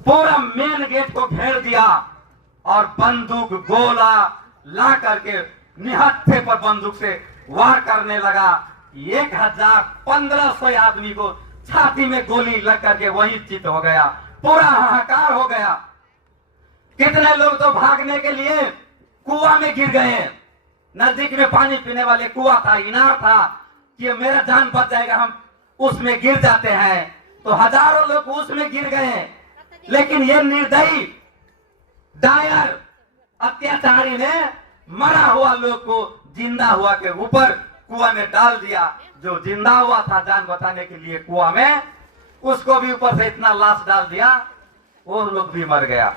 पूरा main gate को घेर दिया और बंदूक गोला ला करके निहत्थे पर बंदूक से वार करने लगा। 1500 आदमी को छाती में गोली लग करके वही चित हो गया। पूरा हाहाकार हो गया। कितने लोग तो भागने के लिए कुआं में गिर गए। नजदीक में पानी पीने वाले कुआं था, इनार था कि मेरा जान बच जाएगा, हम उसमें गिर जाते हैं। तो हजारों लोग उसमें गिर गए। लेकिन ये निर्दयी डायर अत्याचारी ने मरा हुआ लोग को जिंदा हुआ के ऊपर कुआं में डाल दिया। जो जिंदा हुआ था जान बचाने के लिए कुआं में, उसको भी ऊपर से इतना लाश डाल दिया, वो लोग भी मर गया।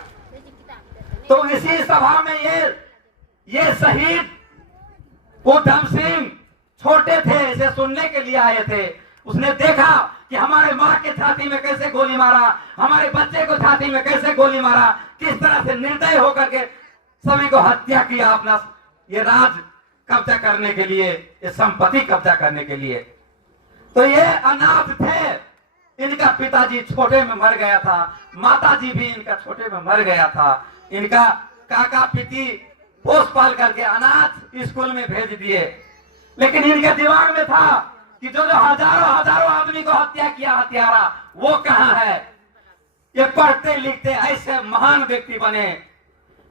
तो इसी सभा में ये शहीद उधम सिंह छोटे थे, इसे सुनने के लिए आए थे। उसने देखा कि हमारे माँ के छाती में कैसे गोली मारा, हमारे बच्चे को छाती में कैसे गोली मारा, किस तरह से निर्दय होकर के सभी को हत्या किया अपना ये राज कब्जा करने के लिए, ये संपत्ति कब्जा करने के लिए। तो ये अनाथ थे। इनका पिताजी छोटे में मर गया था, माताजी भी इनका छोटे में मर गया था। इनका काका पिती पोस पाल करके अनाथ स्कूल में भेज दिए। लेकिन इनके दिमाग में था कि जो हजारों आदमी को हत्या किया हत्यारा, वो कहां है। ये पढ़ते लिखते ऐसे महान व्यक्ति बने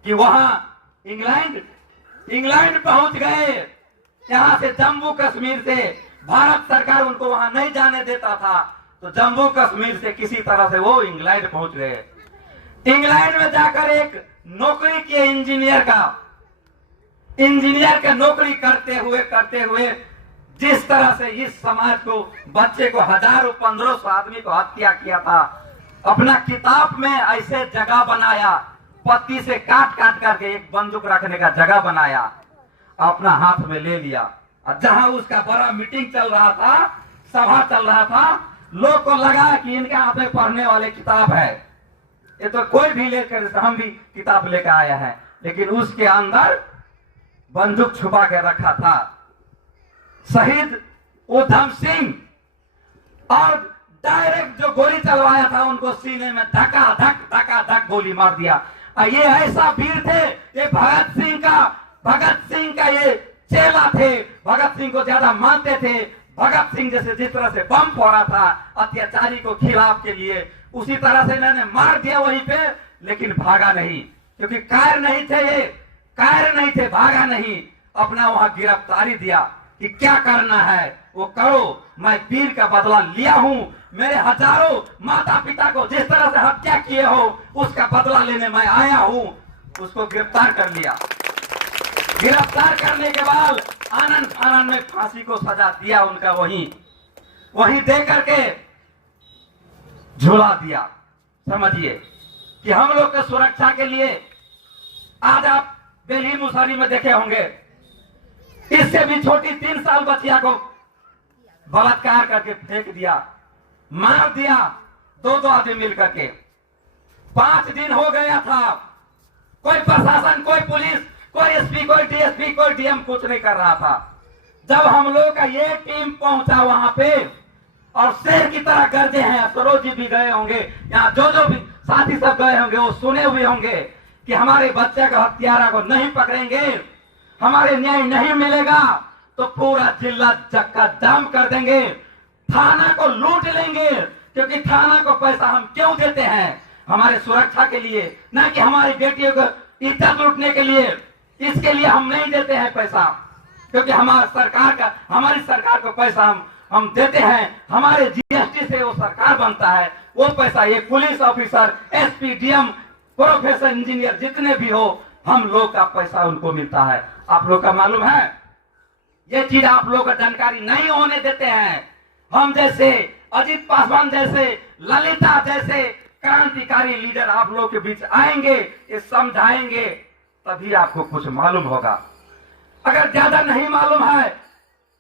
कि वहां इंग्लैंड पहुंच गए। यहां से जम्मू कश्मीर से भारत सरकार उनको वहां नहीं जाने देता था, तो जम्मू कश्मीर से किसी तरह से वो इंग्लैंड पहुंच गए। इंग्लैंड में जाकर एक नौकरी किए इंजीनियर का नौकरी करते हुए जिस तरह से इस समाज को, बच्चे को, 1500 आदमी को हत्या किया था, अपना किताब में ऐसे जगह बनाया, पत्ती से काट करके एक बंदूक रखने का जगह बनाया, अपना हाथ में ले लिया। और जहां उसका बड़ा मीटिंग चल रहा था, सभा चल रहा था, लोग को लगा कि इनके हाथ में पढ़ने वाले किताब है, ये तो कोई भी लेकर, हम भी किताब लेकर आया है। लेकिन उसके अंदर बंदूक छुपा के रखा था। शहीद उधम सिंह और डायरेक्ट जो गोली चलवाया था उनको सीने में धका धक गोली मार दिया। ये ऐसा वीर थे, ये भगत सिंह का ये चेला थे, भगत सिंह को ज्यादा मानते थे। भगत सिंह जैसे जिस तरह से बम फोड़ा था अत्याचारी को खिलाफ के लिए, उसी तरह से इन्होंने मार दिया वहीं पे, लेकिन भागा नहीं, क्योंकि कायर नहीं थे, भागा नहीं, अपना वहां गिरफ्तारी दिया कि क्या करना है वो करो, मैं वीर का बदला लिया हूं, मेरे हजारों माता पिता को जिस तरह से हत्या किए हो उसका बदला लेने मैं आया हूं। उसको गिरफ्तार कर लिया। गिरफ्तार करने के बाद आनंद फानन में फांसी को सजा दिया उनका, वहीं दे करके झुला दिया। समझिए कि हम लोग के सुरक्षा के लिए आज आप दिल्ली मुसहरी में देखे होंगे, इससे भी छोटी 3 साल बच्चिया को बलात्कार करके फेंक दिया, मार दिया, 2 आदमी मिल करके। 5 दिन हो गया था, कोई प्रशासन, कोई पुलिस, कोई एसपी, कोई डीएसपी, कोई डीएम कुछ नहीं कर रहा था। जब हम लोग का ये टीम पहुंचा वहां पे और शेर की तरह गर्जे हैं, सरोज जी भी गए होंगे, यहाँ जो भी साथी सब गए होंगे, वो सुने हुए होंगे कि हमारे बच्चे का हत्यारा को नहीं पकड़ेंगे, हमारे न्याय नहीं मिलेगा तो पूरा जिला चक्का जाम कर देंगे, थाना को लूट लेंगे। क्योंकि थाना को पैसा हम क्यों देते हैं? हमारे सुरक्षा के लिए, न कि हमारी बेटियों को इज्जत लूटने के लिए। इसके लिए हम नहीं देते हैं पैसा, क्योंकि हमारी सरकार को पैसा हम देते हैं, हमारे जीएसटी से वो सरकार बनता है। वो पैसा ये police officer, SP, DM, professor, engineer जितने भी हो, हम लोग का पैसा उनको मिलता है। आप लोग का मालूम है, ये चीज आप लोग का जानकारी नहीं होने देते हैं। हम जैसे अजीत पासवान जैसे, ललिता जैसे क्रांतिकारी लीडर आप लोग के बीच आएंगे, ये समझाएंगे, तभी आपको कुछ मालूम होगा। अगर ज्यादा नहीं मालूम है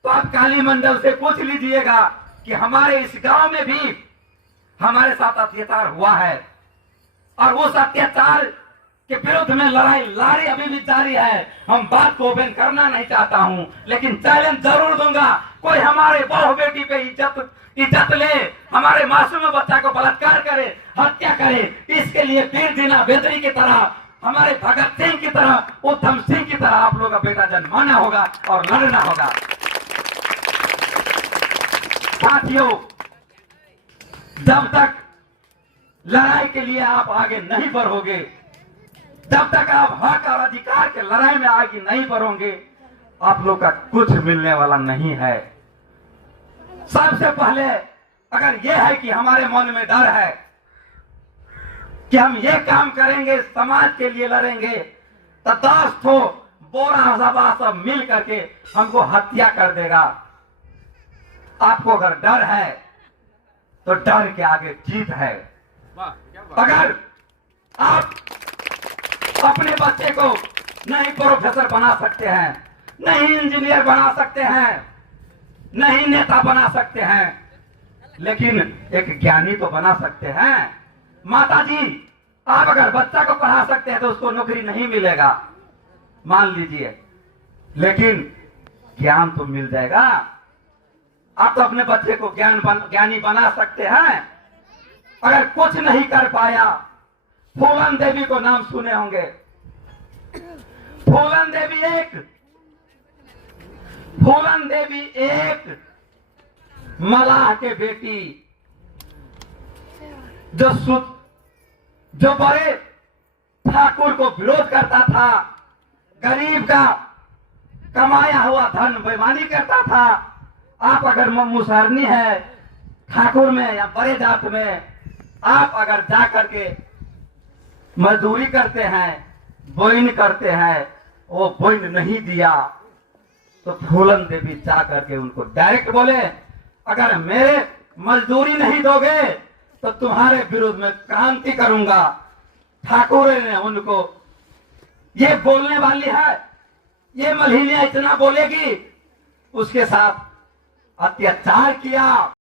तो आप काली मंडल से पूछ लीजिएगा कि हमारे इस गांव में भी हमारे साथ अत्याचार हुआ है, और उस अत्याचार के विरुद्ध में लड़ाई अभी भी जारी है। हम बात को ओपन करना नहीं चाहता हूं, लेकिन चैलेंज जरूर दूंगा कोई हमारे बहू बेटी पे इज्जत ले, हमारे मासूम बच्चा को बलात्कार करे, हत्या करे, इसके लिए पीर दीना बेदरी की तरह, हमारे भगत सिंह की तरह, उधम सिंह की तरह आप लोगों का बेटा जन्माना होगा और लड़ना होगा। साथियों, जब तक लड़ाई के लिए आप आगे नहीं बढ़ोगे, जब तक आप हक और अधिकार के लड़ाई में आगे नहीं बढ़ोगे, आप लोग का कुछ मिलने वाला नहीं है। सबसे पहले अगर यह है कि हमारे मन में डर है कि हम ये काम करेंगे, समाज के लिए लड़ेंगे, तो 10 ठो बोरा सभा सब मिल करके हमको हत्या कर देगा। आपको अगर डर है तो डर के आगे जीत है। अगर आप अपने बच्चे को नहीं प्रोफेसर बना सकते हैं, नहीं इंजीनियर बना सकते हैं, नहीं नेता बना सकते हैं, लेकिन एक ज्ञानी तो बना सकते हैं। माता जी, आप अगर बच्चा को पढ़ा सकते हैं तो उसको नौकरी नहीं मिलेगा, मान लीजिए, लेकिन ज्ञान तो मिल जाएगा। आप तो अपने बच्चे को ज्ञानी बना सकते हैं। अगर कुछ नहीं कर पाया, फूलन देवी को नाम सुने होंगे। फूलन देवी एक मलाह के बेटी, जो बड़े ठाकुर को विरोध करता था, गरीब का कमाया हुआ धन बेईमानी करता था। आप अगर मुसहरनी है ठाकुर में या बड़े जात में, आप अगर जा करके मजदूरी करते हैं, बोइन करते हैं, वो बोइन नहीं दिया तो फूलन देवी जा करके उनको डायरेक्ट बोले, अगर मेरे मजदूरी नहीं दोगे तो तुम्हारे विरोध में क्रांति करूंगा। ठाकुर ने उनको, ये बोलने वाली है, ये मल्हिनिया इतना बोलेगी, उसके साथ अत्याचार किया।